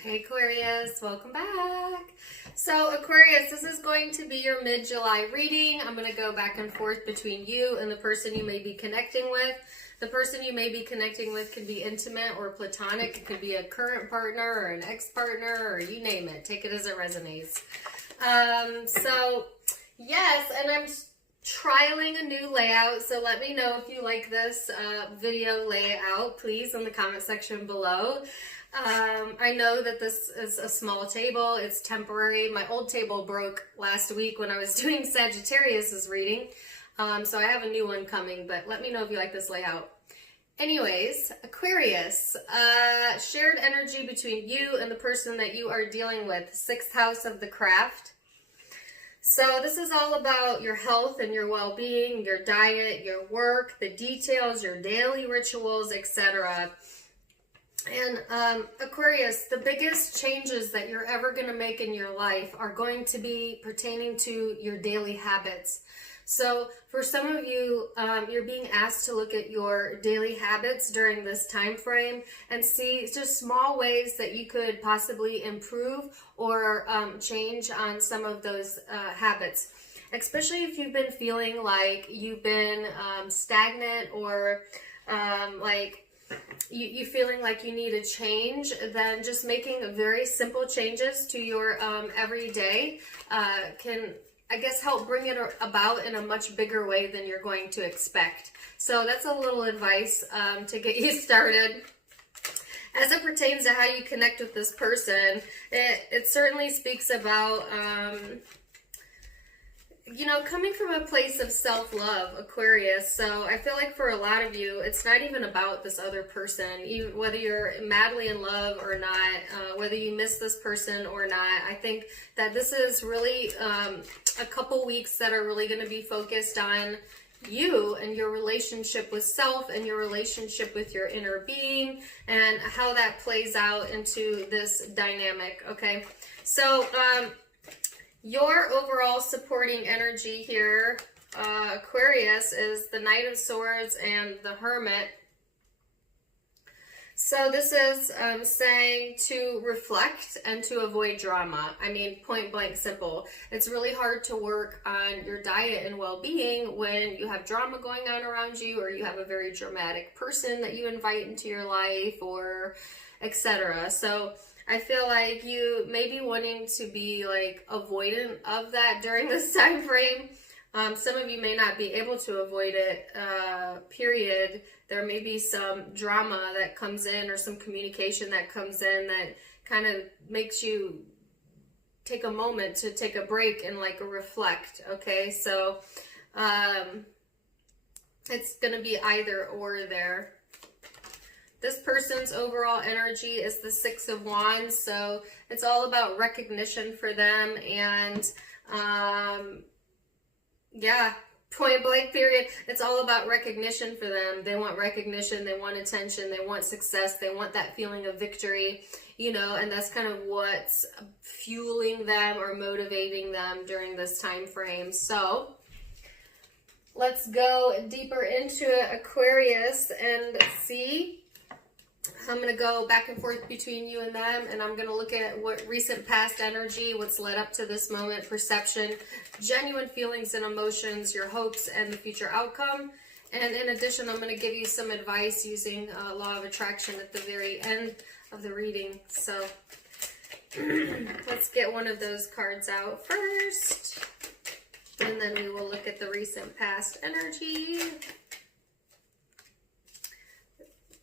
Hey Aquarius, welcome back. So Aquarius, this is going to be your mid-July reading. I'm going to go back and forth between you and the person you may be connecting with. The person you may be connecting with can be intimate or platonic. It could be a current partner or an ex-partner or you name it. Take it as it resonates. Yes, and I'm trialing a new layout, so let me know if you like this video layout, please, in the comment section below. I know that this is a small table. It's temporary. My old table broke last week when I was doing Sagittarius's reading. So I have a new one coming, but let me know if you like this layout. Anyways, Aquarius, shared energy between you and the person that you are dealing with. 6th house of the craft. So this is all about your health and your well-being, your diet, your work, the details, your daily rituals, etc. And Aquarius, the biggest changes that you're ever going to make in your life are going to be pertaining to your daily habits. So for some of you, you're being asked to look at your daily habits during this time frame and see just small ways that you could possibly improve or change on some of those habits. Especially if you've been feeling like you've been stagnant or you feeling like you need a change, then just making very simple changes to your everyday can, I guess, help bring it about in a much bigger way than you're going to expect. So that's a little advice to get you started. As it pertains to how you connect with this person, it certainly speaks about coming from a place of self-love, Aquarius. So I feel like for a lot of you, it's not even about this other person, even whether you're madly in love or not, whether you miss this person or not. I think that this is really a couple weeks that are really going to be focused on you and your relationship with self and your relationship with your inner being and how that plays out into this dynamic, okay? So, your overall supporting energy here, Aquarius, is the Knight of Swords and the Hermit. So this is saying to reflect and to avoid drama. I mean, point blank simple. It's really hard to work on your diet and well-being when you have drama going on around you, or you have a very dramatic person that you invite into your life, or etc. So I feel like you may be wanting to be like avoidant of that during this time frame. Some of you may not be able to avoid it, period. There may be some drama that comes in or some communication that comes in that kind of makes you take a moment to take a break and like reflect, okay? So it's going to be either or there. This person's overall energy is the 6 of Wands, so it's all about recognition for them, and yeah, point blank period. It's all about recognition for them. They want recognition, they want attention, they want success, they want that feeling of victory, and that's kind of what's fueling them or motivating them during this time frame. So let's go deeper into it, Aquarius, and see. I'm going to go back and forth between you and them, and I'm going to look at what recent past energy, what's led up to this moment, perception, genuine feelings and emotions, your hopes, and the future outcome. And in addition, I'm going to give you some advice using law of attraction at the very end of the reading. So let's get one of those cards out first, and then we will look at the recent past energy.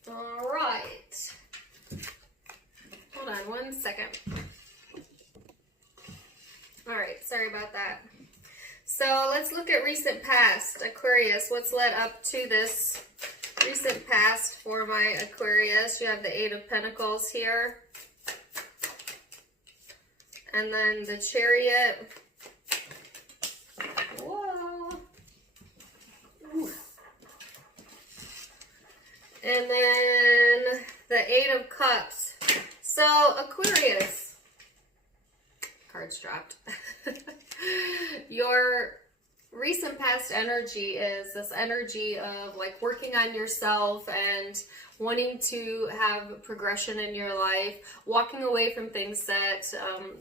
All right. Hold on one second. All right, sorry about that. So let's look at recent past, Aquarius. What's led up to this recent past for my Aquarius? You have the 8 of Pentacles here. And then the Chariot. Whoa. Ooh. And then the 8 of Cups. So, Aquarius. Cards dropped. Your recent past energy is this energy of like working on yourself and wanting to have progression in your life, walking away from things that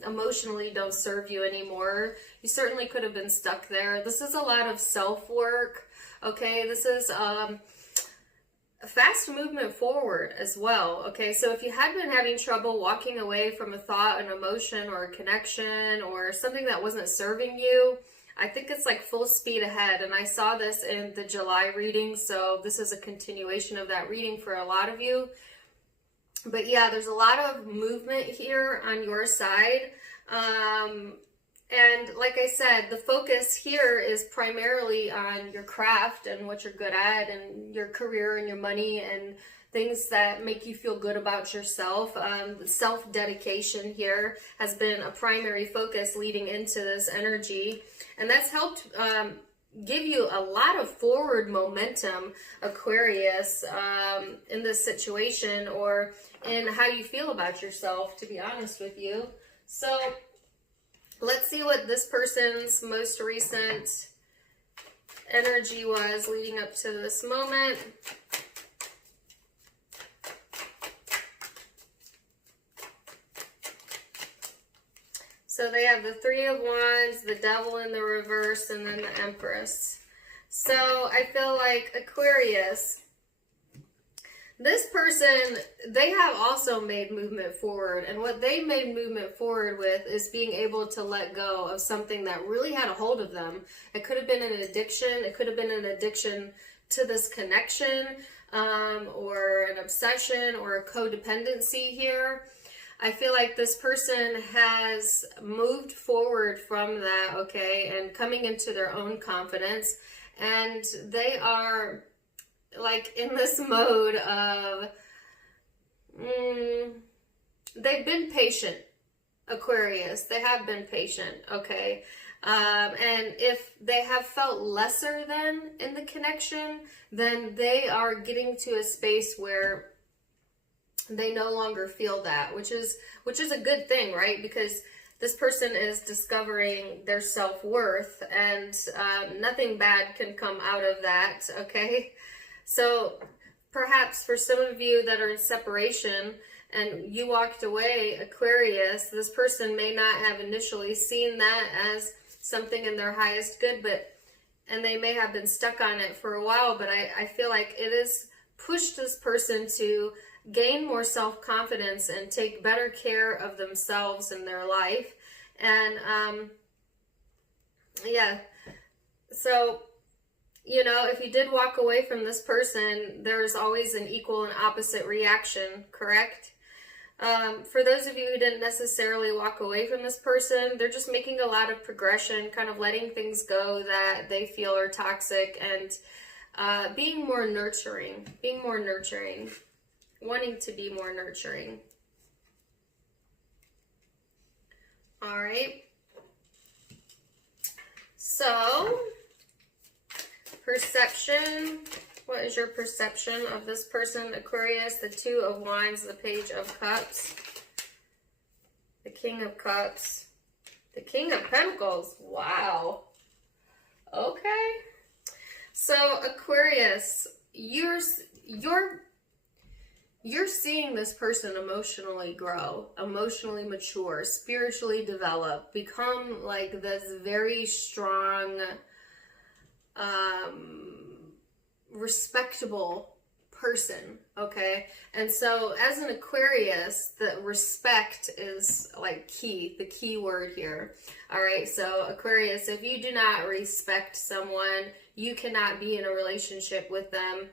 emotionally don't serve you anymore. You certainly could have been stuck there. This is a lot of self-work, okay? This is fast movement forward as well, okay? So if you had been having trouble walking away from a thought, an emotion, or a connection, or something that wasn't serving you, I think it's like full speed ahead. And I saw this in the July reading, so this is a continuation of that reading for a lot of you. But yeah, there's a lot of movement here on your side. And like I said, the focus here is primarily on your craft and what you're good at and your career and your money and things that make you feel good about yourself. Self-dedication here has been a primary focus leading into this energy. And that's helped give you a lot of forward momentum, Aquarius, in this situation or in how you feel about yourself, to be honest with you. So let's see what this person's most recent energy was leading up to this moment. So they have the Three of Wands, the Devil in the reverse, and then the Empress. So I feel like Aquarius, this person, they have also made movement forward. And what they made movement forward with is being able to let go of something that really had a hold of them. It could have been an addiction. It could have been an addiction to this connection, or an obsession or a codependency here. I feel like this person has moved forward from that, okay, and coming into their own confidence. And they are like in this mode of, they've been patient, Aquarius. They have been patient, okay. And if they have felt lesser than in the connection, then they are getting to a space where they no longer feel that, which is a good thing, right? Because this person is discovering their self-worth, and nothing bad can come out of that, okay? So perhaps for some of you that are in separation and you walked away, Aquarius, this person may not have initially seen that as something in their highest good, and they may have been stuck on it for a while, but I feel like it has pushed this person to gain more self-confidence and take better care of themselves in their life. And yeah, so you know, if you did walk away from this person, there's always an equal and opposite reaction, correct? For those of you who didn't necessarily walk away from this person, they're just making a lot of progression, kind of letting things go that they feel are toxic, and being more nurturing, wanting to be more nurturing. All right. So, perception. What is your perception of this person, Aquarius? The Two of Wands, the Page of Cups, the King of Cups, the King of Pentacles. Wow. Okay. So, Aquarius, you're seeing this person emotionally grow, emotionally mature, spiritually develop, become like this very strong, respectable person, okay? And so as an Aquarius, the respect is like the key word here. All right, so Aquarius, if you do not respect someone, you cannot be in a relationship with them.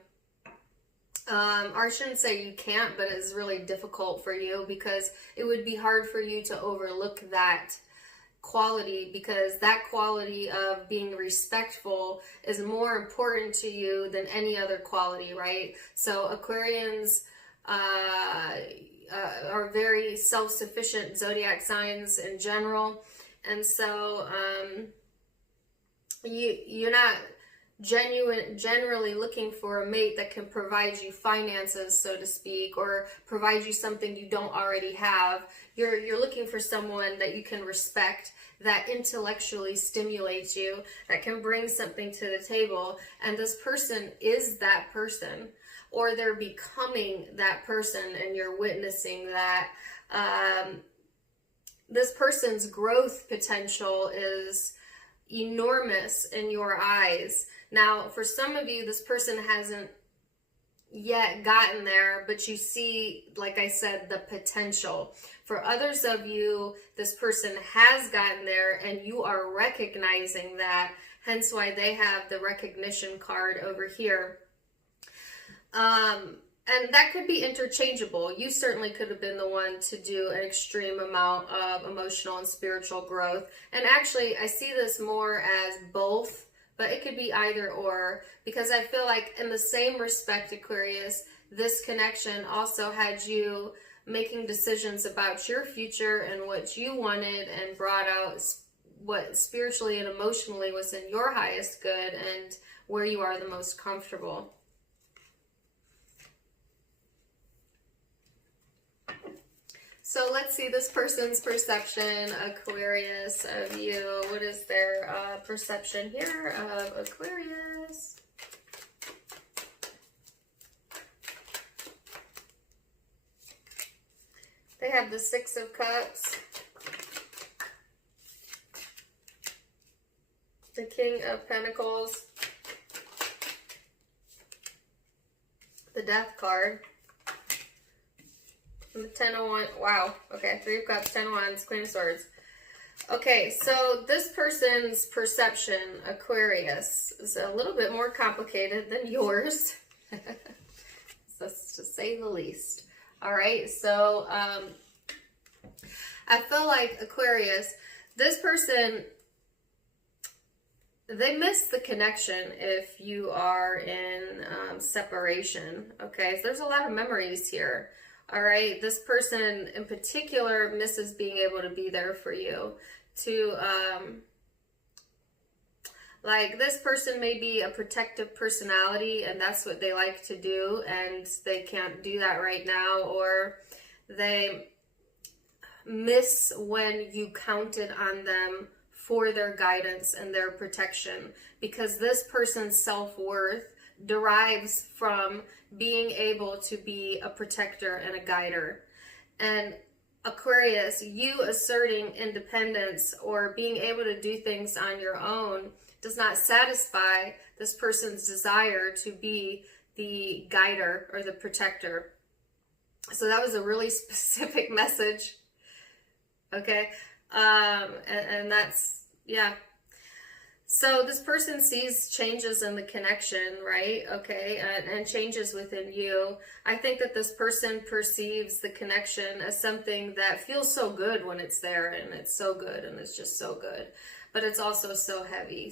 Or I shouldn't say you can't, but it's really difficult for you, because it would be hard for you to overlook that quality, because that quality of being respectful is more important to you than any other quality, right? So Aquarians are very self-sufficient zodiac signs in general, and so you're not generally looking for a mate that can provide you finances, so to speak, or provide you something you don't already have. You're looking for someone that you can respect, that intellectually stimulates you, that can bring something to the table, and this person is that person, or they're becoming that person, and you're witnessing that. This person's growth potential is enormous in your eyes. Now, for some of you, this person hasn't yet gotten there, but you see, like I said, the potential. For others of you, this person has gotten there and you are recognizing that, hence why they have the recognition card over here. And that could be interchangeable. You certainly could have been the one to do an extreme amount of emotional and spiritual growth. And actually, I see this more as both, but it could be either or, because I feel like in the same respect, Aquarius, this connection also had you making decisions about your future and what you wanted, and brought out what spiritually and emotionally was in your highest good and where you are the most comfortable. So let's see this person's perception, Aquarius, of you. What is their perception here of Aquarius? They have the Six of Cups, the King of Pentacles, the Death card, and the 10 of Wands. Wow. Okay. 3 of Cups, 10 of Wands, Queen of Swords. Okay. So this person's perception, Aquarius, is a little bit more complicated than yours. That's to say the least. All right. So, I feel like Aquarius, this person, they miss the connection if you are in separation. Okay. So there's a lot of memories here. All right, this person in particular misses being able to be there for you. Like this person may be a protective personality and that's what they like to do, and they can't do that right now, or they miss when you counted on them for their guidance and their protection, because this person's self-worth derives from being able to be a protector and a guider. And Aquarius, you asserting independence or being able to do things on your own does not satisfy this person's desire to be the guider or the protector. So that was a really specific message. Okay. And that's, yeah. So this person sees changes in the connection, right? Okay, and changes within you. I think that this person perceives the connection as something that feels so good when it's there, and it's so good, and it's just so good. But it's also so heavy,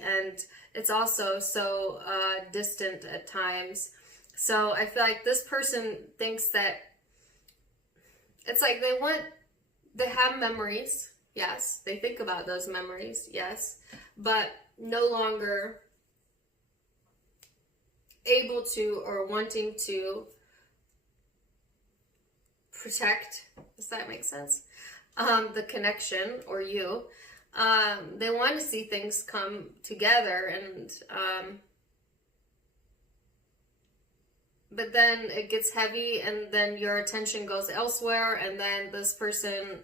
and it's also so distant at times. So I feel like this person thinks that it's like they have memories. Yes, they think about those memories, yes, but no longer able to or wanting to protect, does that make sense? The connection, or you. They want to see things come together, and but then it gets heavy, and then your attention goes elsewhere, and then this person,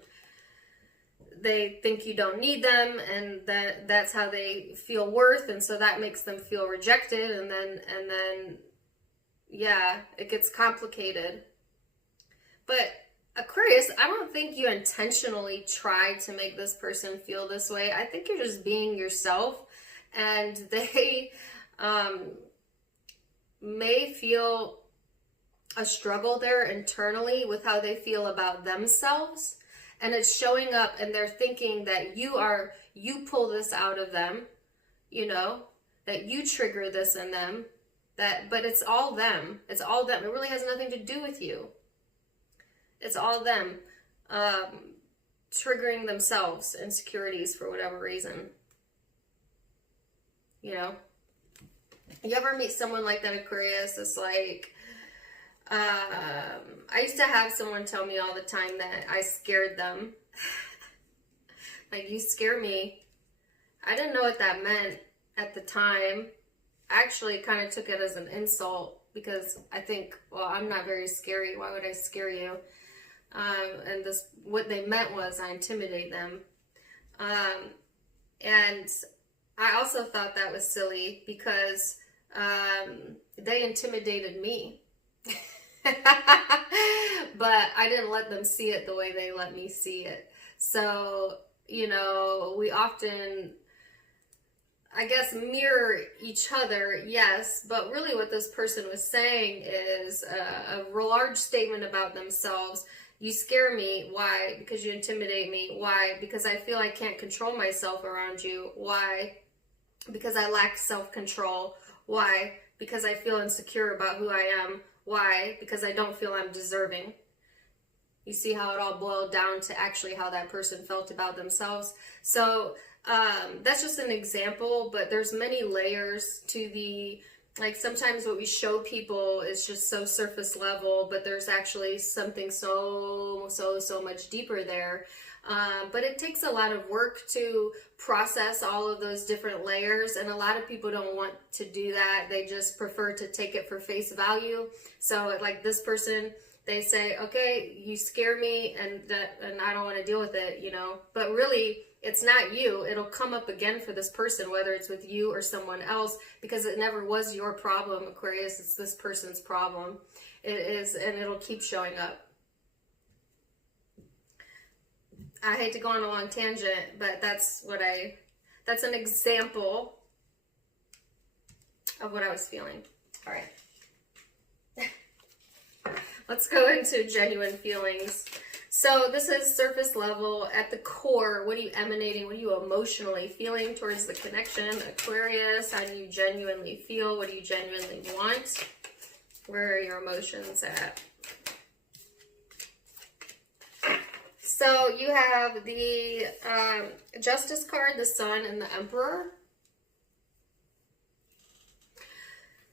they think you don't need them, and that's how they feel worth, and so that makes them feel rejected, and then yeah, it gets complicated. But Aquarius, I don't think you intentionally try to make this person feel this way. I think you're just being yourself, and they may feel a struggle there internally with how they feel about themselves. And it's showing up, and they're thinking that you pull this out of them, you know, that you trigger this in them, but it's all them. It's all them. It really has nothing to do with you. It's all them triggering themselves insecurities for whatever reason, you know. You ever meet someone like that, Aquarius? It's like, I used to have someone tell me all the time that I scared them. Like, you scare me. I didn't know what that meant at the time. I actually kind of took it as an insult because I think, well, I'm not very scary. Why would I scare you? And this, what they meant was I intimidate them. And I also thought that was silly because they intimidated me. But I didn't let them see it the way they let me see it. So, you know, we often, I guess, mirror each other, yes, but really what this person was saying is a large statement about themselves. You scare me. Why? Because you intimidate me. Why? Because I feel I can't control myself around you. Why? Because I lack self-control. Why? Because I feel insecure about who I am. Why? Because I don't feel I'm deserving. You see how it all boiled down to actually how that person felt about themselves. So that's just an example, but there's many layers to the, like, sometimes what we show people is just so surface level, but there's actually something so much deeper there. But it takes a lot of work to process all of those different layers, and a lot of people don't want to do that. They just prefer to take it for face value. So like this person, they say, okay, you scare me and I don't want to deal with it, you know, but really it's not you. It'll come up again for this person, whether it's with you or someone else, because it never was your problem, Aquarius. It's this person's problem. It is, and it'll keep showing up. I hate to go on a long tangent, but that's an example of what I was feeling. All right. Let's go into genuine feelings. So this is surface level. At the core, what are you emanating? What are you emotionally feeling towards the connection? Aquarius, how do you genuinely feel? What do you genuinely want? Where are your emotions at? So you have the Justice card, the Sun, and the Emperor.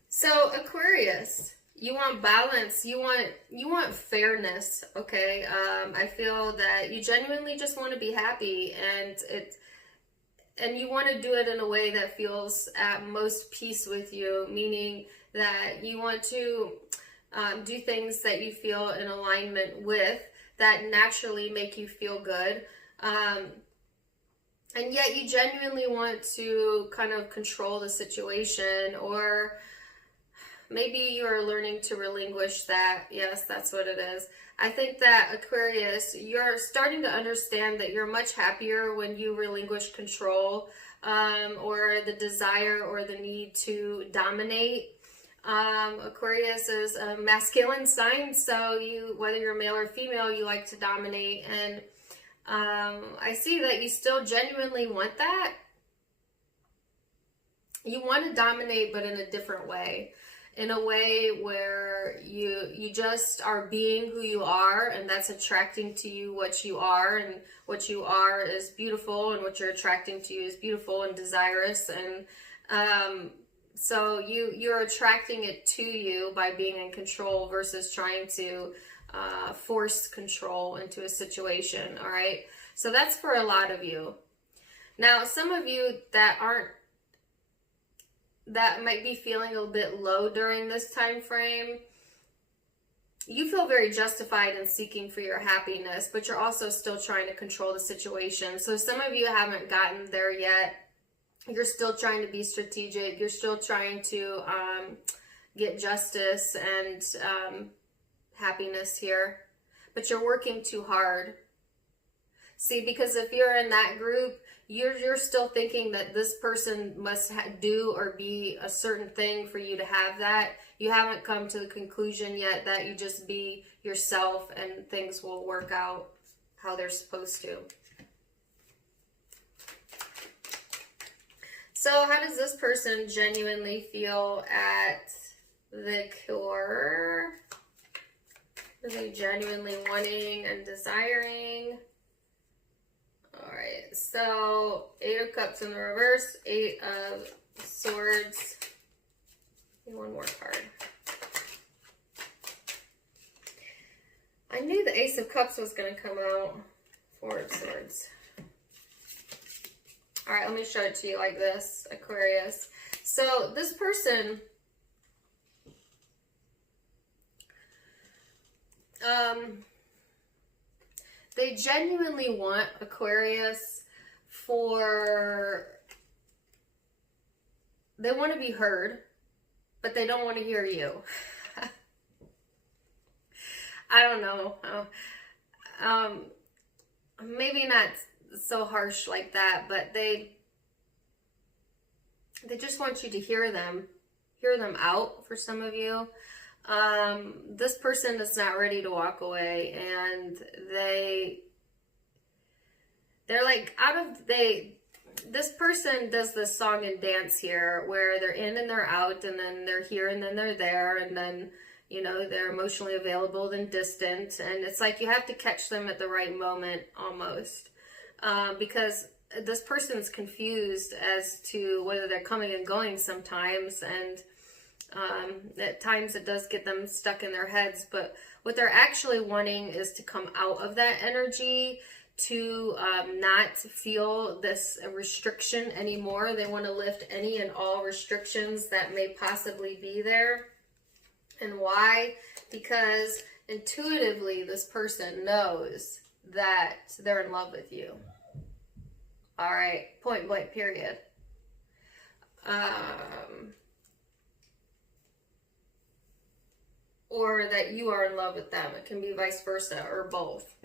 So Aquarius, you want balance, you want fairness, okay? I feel that you genuinely just want to be happy, and you want to do it in a way that feels at most peace with you, meaning that you want to do things that you feel in alignment with, that naturally make you feel good. And yet you genuinely want to kind of control the situation, or maybe you're learning to relinquish that. Yes, that's what it is. I think that Aquarius, you're starting to understand that you're much happier when you relinquish control, or the desire or the need to dominate. Aquarius is a masculine sign, so you, whether you're male or female, you like to dominate, and I see that you still genuinely want that. You want to dominate, but in a different way. In a way where you just are being who you are, and that's attracting to you what you are, and what you are is beautiful, and what you're attracting to you is beautiful and desirous, and so you're attracting it to you by being in control versus trying to force control into a situation. All right, so that's for a lot of you. Now, some of you that might be feeling a little bit low during this time frame, you feel very justified in seeking for your happiness, but you're also still trying to control the situation. So some of you haven't gotten there yet. You're still trying to be strategic. You're still trying to get justice and happiness here, but you're working too hard. See, because if you're in that group, you're still thinking that this person must do or be a certain thing for you to have that. You haven't come to the conclusion yet that you just be yourself and things will work out how they're supposed to. So how does this person genuinely feel at the core? Are they genuinely wanting and desiring? Alright, so 8 of Cups in the reverse, 8 of Swords, One more card. I knew the Ace of Cups was going to come out. Four of Swords. All right, let me show it to you like this, Aquarius. So this person, they genuinely want Aquarius they want to be heard, but they don't want to hear you. I don't know. Maybe not so harsh like that, but they just want you to hear them out. For some of you, this person is not ready to walk away, and they're like this person does this song and dance here where they're in and they're out, and then they're here and then they're there, and then, you know, they're emotionally available then distant, and it's like you have to catch them at the right moment almost, because this person's confused as to whether they're coming and going sometimes, and at times it does get them stuck in their heads, but what they're actually wanting is to come out of that energy, to not feel this restriction anymore. They want to lift any and all restrictions that may possibly be there. And why? Because intuitively this person knows that they're in love with you. All right, point blank, period. Or that you are in love with them. It can be vice versa or both.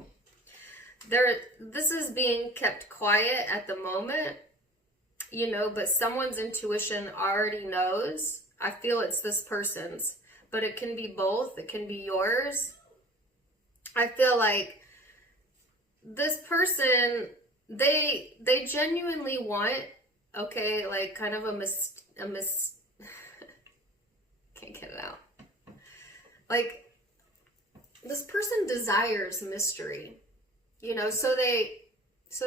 This is being kept quiet at the moment, you know, but someone's intuition already knows. I feel it's this person's, but it can be both. It can be yours. I feel like this person, they genuinely want, okay, like kind of a can't get it out. Like, this person desires mystery. You know, so they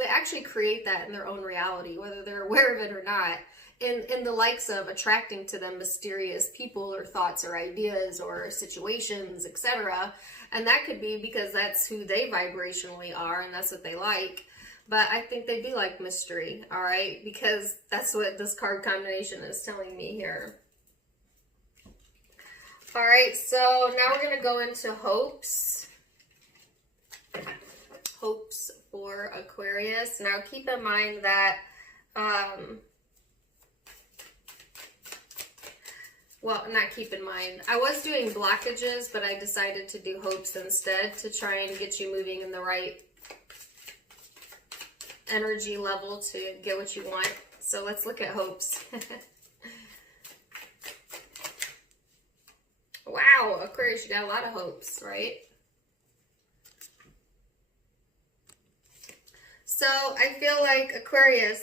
actually create that in their own reality, whether they're aware of it or not, in the likes of attracting to them mysterious people or thoughts or ideas or situations, etc. And that could be because that's who they vibrationally are and that's what they like. But I think they do like mystery, all right? Because that's what this card combination is telling me here. All right, so now we're going to go into hopes. Hopes for Aquarius. Now keep in mind that well, not keep in mind, I was doing blockages, but I decided to do hopes instead to try and get you moving in the right energy level to get what you want. So let's look at hopes. Wow, Aquarius, you got a lot of hopes, right? So I feel like Aquarius,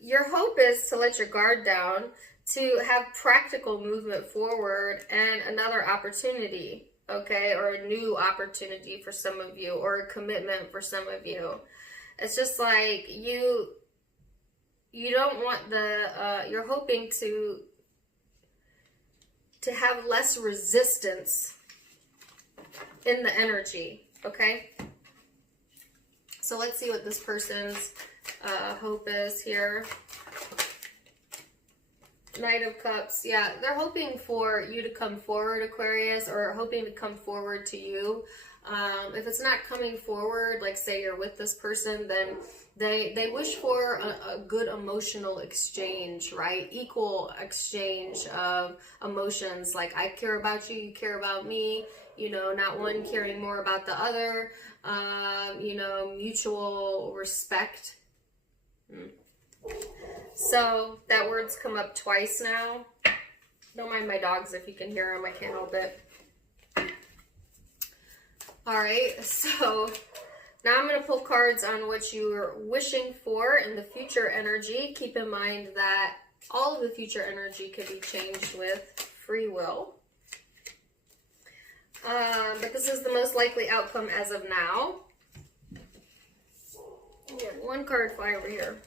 your hope is to let your guard down, to have practical movement forward and another opportunity, okay, or a new opportunity for some of you, or a commitment for some of you. It's just like you don't want you're hoping to have less resistance in the energy, okay? So let's see what this person's hope is here. Knight of Cups. Yeah, they're hoping for you to come forward, Aquarius, or hoping to come forward to you. If it's not coming forward, like say you're with this person, then they wish for a good emotional exchange, right? Equal exchange of emotions, like I care about you, you care about me, you know, not one caring more about the other, you know, mutual respect. So that word's come up twice now. Don't mind my dogs if you can hear them, I can't help it. Alright, so now I'm going to pull cards on what you're wishing for in the future energy. Keep in mind that all of the future energy could be changed with free will. But this is the most likely outcome as of now. Yeah, one card fly over here.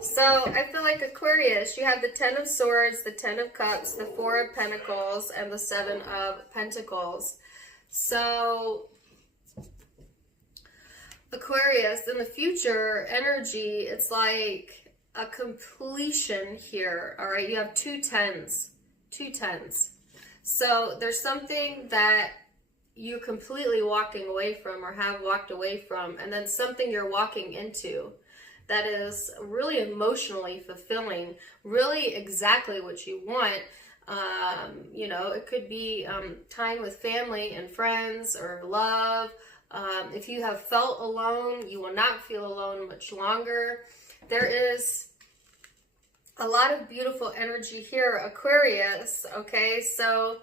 So I feel like Aquarius, you have the 10 of Swords, the 10 of Cups, the 4 of Pentacles, and the 7 of Pentacles. So Aquarius, in the future energy, it's like a completion here. All right, you have two tens. So there's something that you're completely walking away from or have walked away from, and then something you're walking into that is really emotionally fulfilling, really exactly what you want. You know, it could be time with family and friends or love. If you have felt alone, you will not feel alone much longer. There is a lot of beautiful energy here, Aquarius, okay? So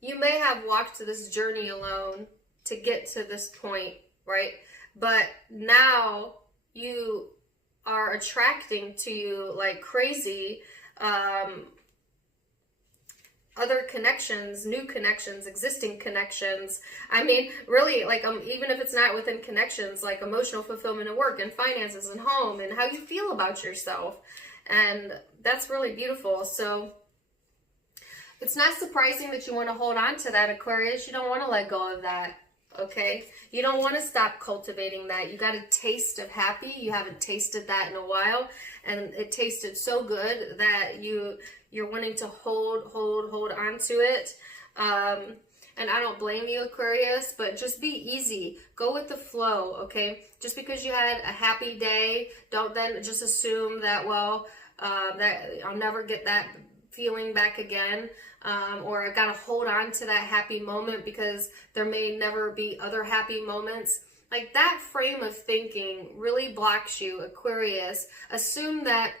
you may have walked this journey alone to get to this point, right? But now you are attracting to you like crazy other connections, new connections, existing connections. I mean, really, like, even if it's not within connections, like emotional fulfillment at work and finances and home and how you feel about yourself. And that's really beautiful. So it's not surprising that you want to hold on to that, Aquarius. You don't want to let go of that, okay? You don't want to stop cultivating that. You got a taste of happy. You haven't tasted that in a while, and it tasted so good that you're wanting to hold on to it. And I don't blame you, Aquarius, but just be easy. Go with the flow, okay? Just because you had a happy day, don't then just assume that, well, that I'll never get that feeling back again. Or I gotta hold on to that happy moment because there may never be other happy moments. Like, that frame of thinking really blocks you, Aquarius. Assume that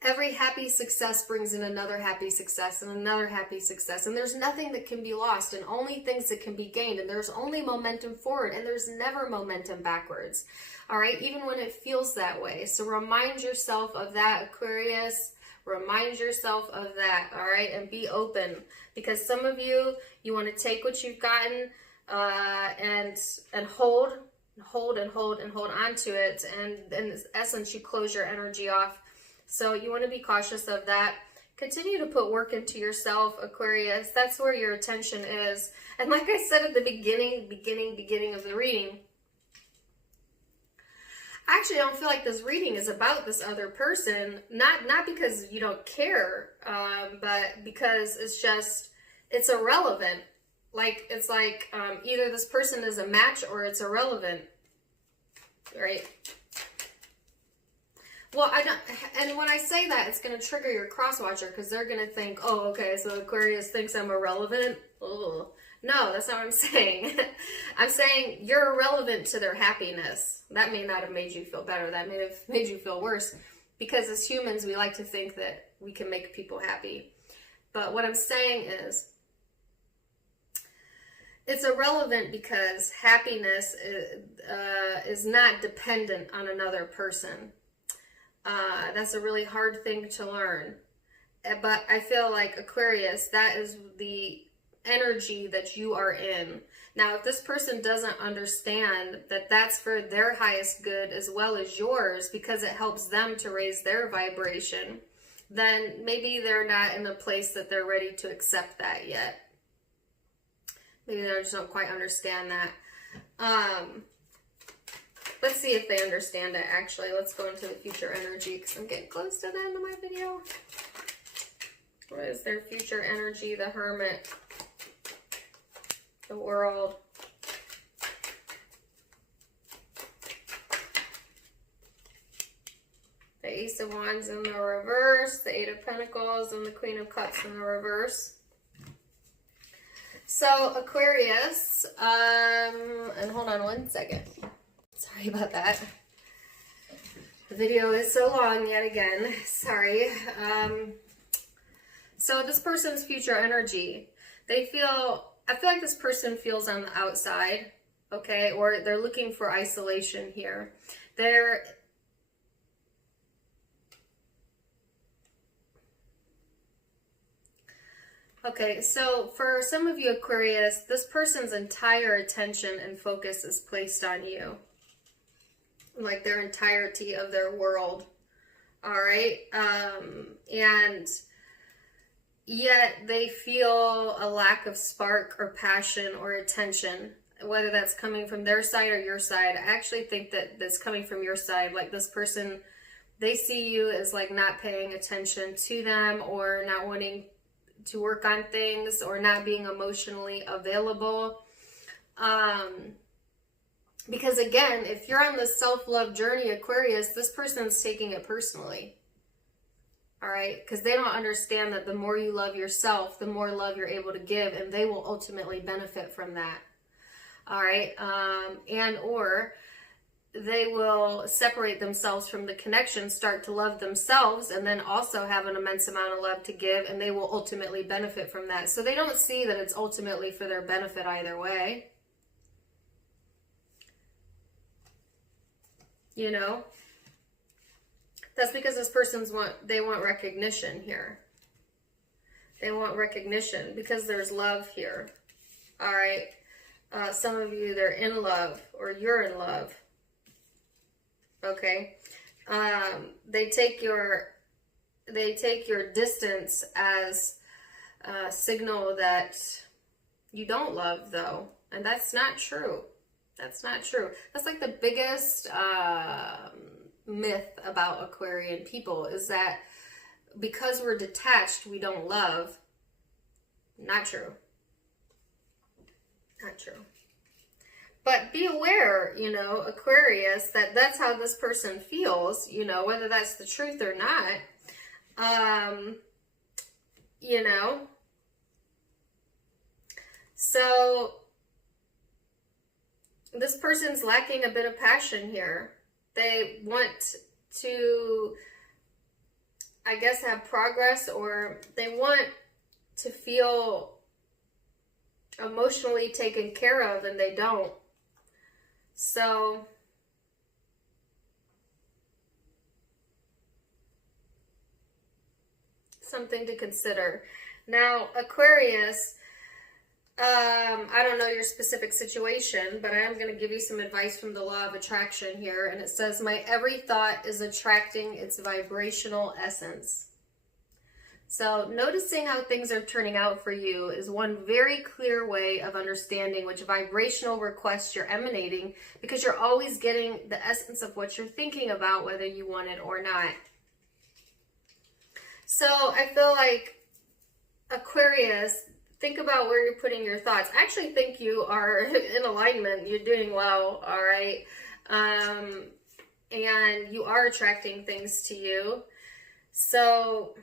every happy success brings in another happy success and another happy success. And there's nothing that can be lost and only things that can be gained. And there's only momentum forward and there's never momentum backwards. All right, even when it feels that way. So remind yourself of that, Aquarius. Remind yourself of that, all right? And be open, because some of you want to take what you've gotten and hold on to it. And in essence, you close your energy off. So you want to be cautious of that. Continue to put work into yourself, Aquarius. That's where your attention is. And like I said at the beginning of the reading, I actually don't feel like this reading is about this other person, not because you don't care, but because it's irrelevant. Like, it's like either this person is a match or it's irrelevant, right? Well, I don't, and when I say that, it's going to trigger your cross-watcher because they're going to think, oh, okay, so Aquarius thinks I'm irrelevant. Ugh. No, that's not what I'm saying. I'm saying you're irrelevant to their happiness. That may not have made you feel better. That may have made you feel worse. Because as humans, we like to think that we can make people happy. But what I'm saying it's irrelevant because happiness is not dependent on another person. That's a really hard thing to learn. But I feel like, Aquarius, that is the energy that you are in. Now, if this person doesn't understand that that's for their highest good as well as yours, because it helps them to raise their vibration, then maybe they're not in a place that they're ready to accept that yet. Maybe they just don't quite understand that. Let's see if they understand it, actually. Let's go into the future energy because I'm getting close to the end of my video. What is their future energy? The Hermit. The World. The Ace of Wands in the reverse. The Eight of Pentacles and the Queen of Cups in the reverse. So, Aquarius, and hold on one second. Sorry about that. The video is so long yet again. Sorry. So this person's future energy, I feel like this person feels on the outside, okay? Or they're looking for isolation here. Okay, so for some of you, Aquarius, this person's entire attention and focus is placed on you. like their entirety of their world. All right. And yet they feel a lack of spark or passion or attention, whether that's coming from their side or your side. I actually think that that's coming from your side. Like this person, they see you as like not paying attention to them, or not wanting to work on things, or not being emotionally available. Because again, if you're on this self-love journey, Aquarius, this person's taking it personally. All right? Because they don't understand that the more you love yourself, the more love you're able to give, and they will ultimately benefit from that. All right? And or they will separate themselves from the connection, start to love themselves, and then also have an immense amount of love to give, and they will ultimately benefit from that. So they don't see that it's ultimately for their benefit either way. You know? That's because this person's want recognition here. They want recognition because there's love here. All right? Some of you, they're in love, or you're in love. Okay? They take your distance as a signal that you don't love, though. And that's not true. That's not true. That's like the biggest myth about Aquarian people, is that because we're detached, we don't love. Not true. Not true. But be aware, you know, Aquarius, that that's how this person feels, you know, whether that's the truth or not. You know. So this person's lacking a bit of passion here. They want to, I guess, have progress, or they want to feel emotionally taken care of, and they don't. So something to consider. Now, Aquarius, I don't know your specific situation, but I am going to give you some advice from the law of attraction here. And it says, my every thought is attracting its vibrational essence. So noticing how things are turning out for you is one very clear way of understanding which vibrational requests you're emanating, because you're always getting the essence of what you're thinking about, whether you want it or not. So I feel like, Aquarius, think about where you're putting your thoughts. I actually think you are in alignment. You're doing well, all right? And you are attracting things to you. So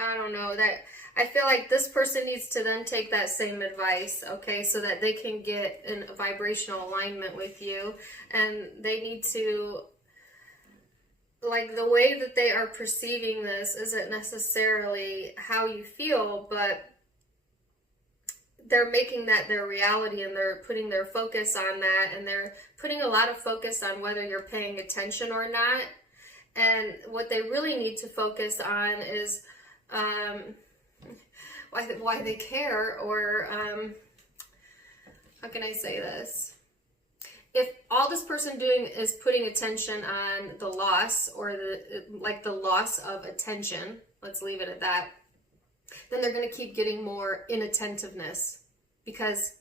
I don't know, that I feel like this person needs to then take that same advice, okay, so that they can get in a vibrational alignment with you. And they need to, like, the way that they are perceiving this isn't necessarily how you feel, but they're making that their reality, and they're putting their focus on that, and they're putting a lot of focus on whether you're paying attention or not. And what they really need to focus on is why they care, or how can I say this? If all this person doing is putting attention on the loss, or the loss of attention, let's leave it at that, then they're going to keep getting more inattentiveness, because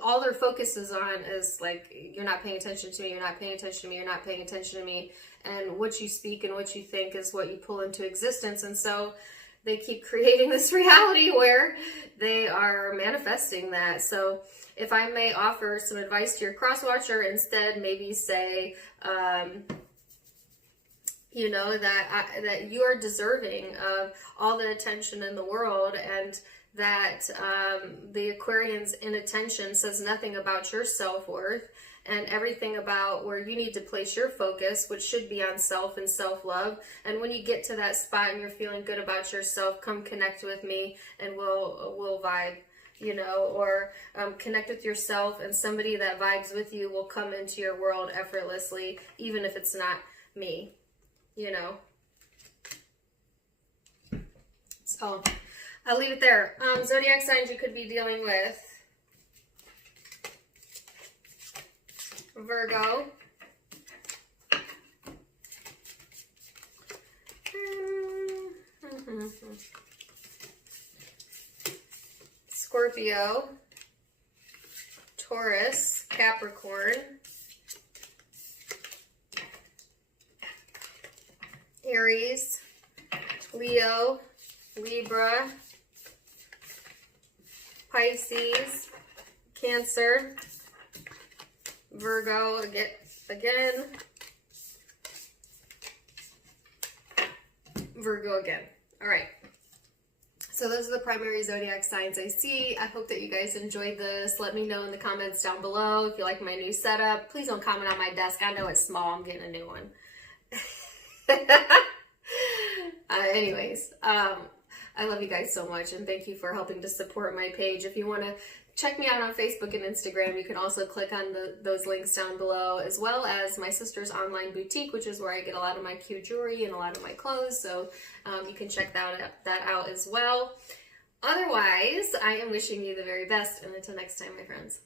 all their focus is on is like, you're not paying attention to me, you're not paying attention to me, you're not paying attention to me. And what you speak and what you think is what you pull into existence. And so they keep creating this reality where they are manifesting that. So if I may offer some advice to your cross watcher, instead maybe say, you know, that you are deserving of all the attention in the world, and that the Aquarian's inattention says nothing about your self-worth, and everything about where you need to place your focus, which should be on self and self-love. And when you get to that spot and you're feeling good about yourself, come connect with me and we'll vibe, you know, or connect with yourself, and somebody that vibes with you will come into your world effortlessly, even if it's not me, you know. So I'll leave it there. Zodiac signs you could be dealing with: Virgo, Scorpio, Taurus, Capricorn, Aries, Leo, Libra, Pisces, Cancer, Virgo again, Virgo again. All right. So those are the primary zodiac signs I see. I hope that you guys enjoyed this. Let me know in the comments down below if you like my new setup. Please don't comment on my desk. I know it's small. I'm getting a new one. Anyways, I love you guys so much, and thank you for helping to support my page. If you want to check me out on Facebook and Instagram, you can also click on those links down below, as well as my sister's online boutique, which is where I get a lot of my cute jewelry and a lot of my clothes, so you can check that out as well. Otherwise, I am wishing you the very best, and until next time, my friends.